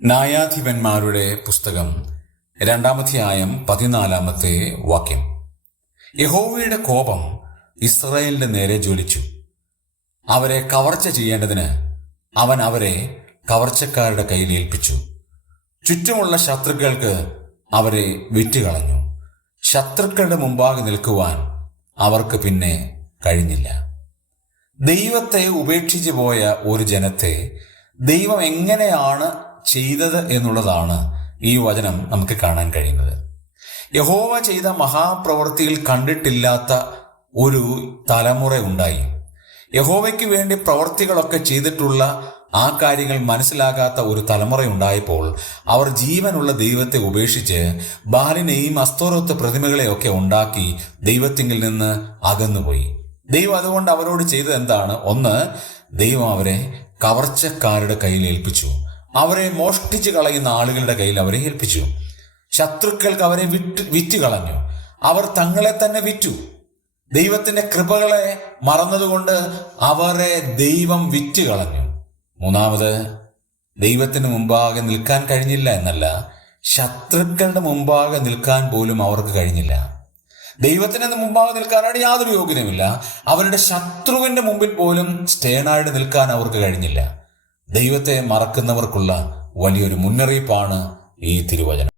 ന്യായാധിപന്മാരുടെ പുസ്തകം 2-ാം 14-ാമത്തെ വാക്യം. യഹോവയുടെ കോപം ഇസ്രായേലിന്റെ നേരെ ജ്വലിച്ചു. അവരെ കവർച്ച ചെയ്യേണ്ടതിന് അവൻ അവരെ കവർച്ചക്കാരുടെ കയ്യിൽ ഏൽപ്പിച്ചു. ചുറ്റുമുള്ള ശത്രുക്കൾക്ക് അവരെ വിറ്റുകളഞ്ഞു. ശത്രുക്കളുടെ മുമ്പാകെ നിൽക്കുവാൻ അവർക്ക് പിന്നെ കഴിഞ്ഞില്ല. ദൈവത്തെ ഉപേക്ഷിച്ചു പോയ ഒരു ജനത്തെ ദൈവം എങ്ങനെയാണ് ചെയ്തത് എന്നുള്ളതാണ് ഈ വചനം നമുക്ക് കാണാൻ കഴിയുന്നത്. യഹോവ ചെയ്ത മഹാപ്രവൃത്തിയിൽ കണ്ടിട്ടില്ലാത്ത ഒരു തലമുറ ഉണ്ടായി. യഹോവയ്ക്ക് വേണ്ടി പ്രവൃത്തികളൊക്കെ ചെയ്തിട്ടുള്ള ആ കാര്യങ്ങൾ മനസ്സിലാകാത്ത ഒരു തലമുറ ഉണ്ടായപ്പോൾ അവർ ജീവനുള്ള ദൈവത്തെ ഉപേക്ഷിച്ച് ബാലിനെയും അസ്തോരത്ത് പ്രതിമകളെയൊക്കെ ഉണ്ടാക്കി ദൈവത്തിങ്കിൽ നിന്ന് അകന്നുപോയി. ദൈവം അതുകൊണ്ട് അവരോട് ചെയ്തത് എന്താണ്? ഒന്ന്, ദൈവം അവരെ കവർച്ചക്കാരുടെ കയ്യിൽ ഏൽപ്പിച്ചു. അവരെ മോഷ്ടിച്ചു കളയുന്ന ആളുകളുടെ കയ്യിൽ അവരെ ഏൽപ്പിച്ചു. ശത്രുക്കൾക്ക് അവരെ വിറ്റ് കളഞ്ഞു. അവർ തങ്ങളെ തന്നെ വിറ്റു. ദൈവത്തിന്റെ കൃപകളെ മറന്നതുകൊണ്ട് അവരെ ദൈവം വിറ്റ് കളഞ്ഞു. മൂന്നാമത്, ദൈവത്തിന് മുമ്പാകെ നിൽക്കാൻ കഴിഞ്ഞില്ല എന്നല്ല, ശത്രുക്കളുടെ മുമ്പാകെ നിൽക്കാൻ പോലും അവർക്ക് കഴിഞ്ഞില്ല. ദൈവത്തിന് മുമ്പാകെ നിൽക്കാനായിട്ട് യാതൊരു യോഗ്യതയുമില്ല. അവരുടെ ശത്രുവിന്റെ മുമ്പിൽ പോലും സ്റ്റേണായിട്ട് നിൽക്കാൻ അവർക്ക് കഴിഞ്ഞില്ല. ദൈവത്തെ മറക്കുന്നവർക്കുള്ള വലിയൊരു മുന്നറിയിപ്പാണ് ഈ തിരുവചനം.